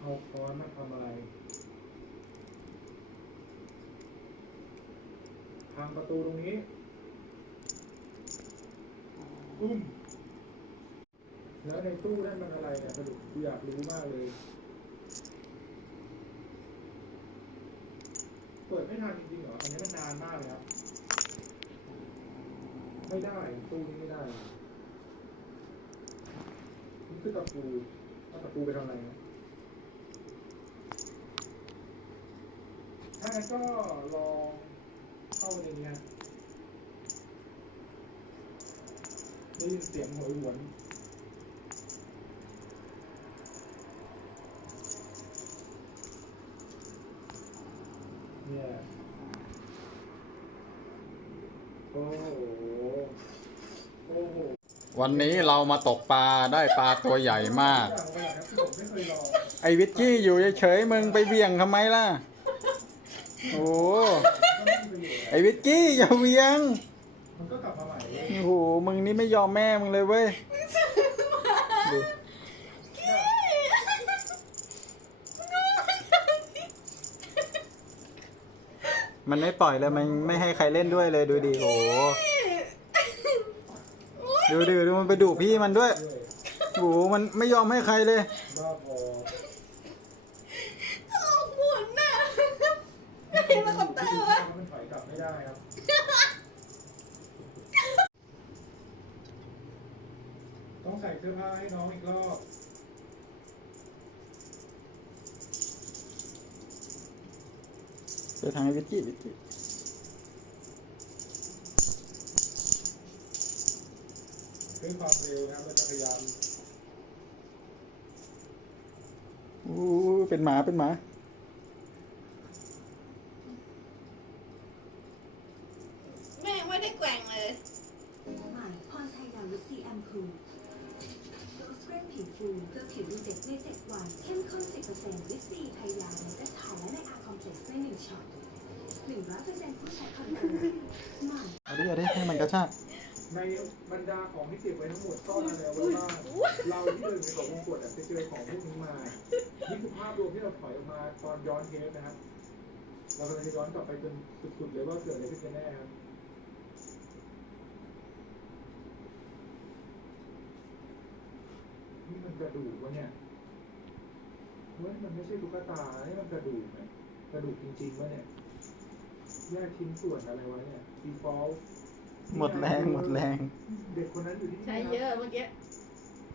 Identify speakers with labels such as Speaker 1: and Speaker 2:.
Speaker 1: เอาค้อนมาทำอะไรทางประตูตรงนี้อุ้มแล้วในตู้นั่นมันอะไรเนี่ยสรุปกูอยากรู้มากเลย เปิดไม่ทันจริงๆเหรอ อันนี้มันนานมากเลยครับไม่ได้ ตู้นี้ไม่ได้ นี่คือตะปูเอาตะปูไปทำอะไรนะถ้างั้นก็ลองเข้าไปในนี้ฮะได้ยินเสียงโหยหวนเนี่ยโอ้
Speaker 2: วันนี้เรามาตกปลาได้ปลาตัวใหญ่มาก
Speaker 1: ไอ
Speaker 2: วิกกี้อยู่เฉยๆมึงไปเบี่ยงทำไมล่ะ โอ้ไอวิกกี้อย่าเบี่ยง
Speaker 1: มันก็กลับมาใหม่
Speaker 2: โอ้โหมึงนี่ไม่ยอมแม่มึงเลยเว้ยมันไม่ปล่อยเลยมันไม่ให้ใครเล่นด้วยเลยดูดิโอ้ ดูดิดูมันไปดุพี่มันด้วย
Speaker 1: ด้วย
Speaker 2: โอ้โหมันไม่ยอมให้ใครเลย
Speaker 1: บ้าพอ
Speaker 3: เอาหมุนน่ะไม่เห็นมากับตาวะ
Speaker 1: มันถอยกลับไม่ได้ครับ ต้องใส่เสื้อผ้าให้น้องอีกรอบ
Speaker 2: ไปทางไอ้วิกกี้วิก กี้
Speaker 1: ด้วยความเร็วนะครับเราจะพยายาม
Speaker 2: อู้เป็นหมาเป็นหมา
Speaker 3: แม่ไม่ได้แกว่งเลย
Speaker 4: ใหม่พรชัยดาวิซีแอมพูโดสเร่งผิวฟูเพื่อผิวดูเด็กใน7วันเข้มข้น10%วิตซีไทยาในเลือดขาวและในอาร์คอมเพล็กซ์ใน1ช็อต100%ผู้ใช้คอนโดใหม่
Speaker 2: เอาดิเอาดิให้มันกระชาก
Speaker 1: ในบรรดาของที่เก็บไว้ทั้งหมดซ่อนอะไรไว้บ้างเราที่เดินในของวงกฏอะจะเจอของพวกนี้มานี่คือภาพรวมที่เราถอยออกมาตอนย้อนเทปนะครับเรากำลังจะย้อนกลับไปจนสุดๆเลยว่าเกิดอะไรขึ้นกันแน่ครับนี่มันกระดูกวะเนี่ยเฮ้ยมันไม่ใช่ตุ๊กตานี่มันกระดูกเนี่ยกระดูกจริงๆวะเนี่ยแยกชิ้นส่วนอะไรวะเนี่ย default
Speaker 2: หมดแรงหมดแรง
Speaker 1: เด็กคนนั้นอยู่ที่
Speaker 3: ใช้เยอะเมื่อกี้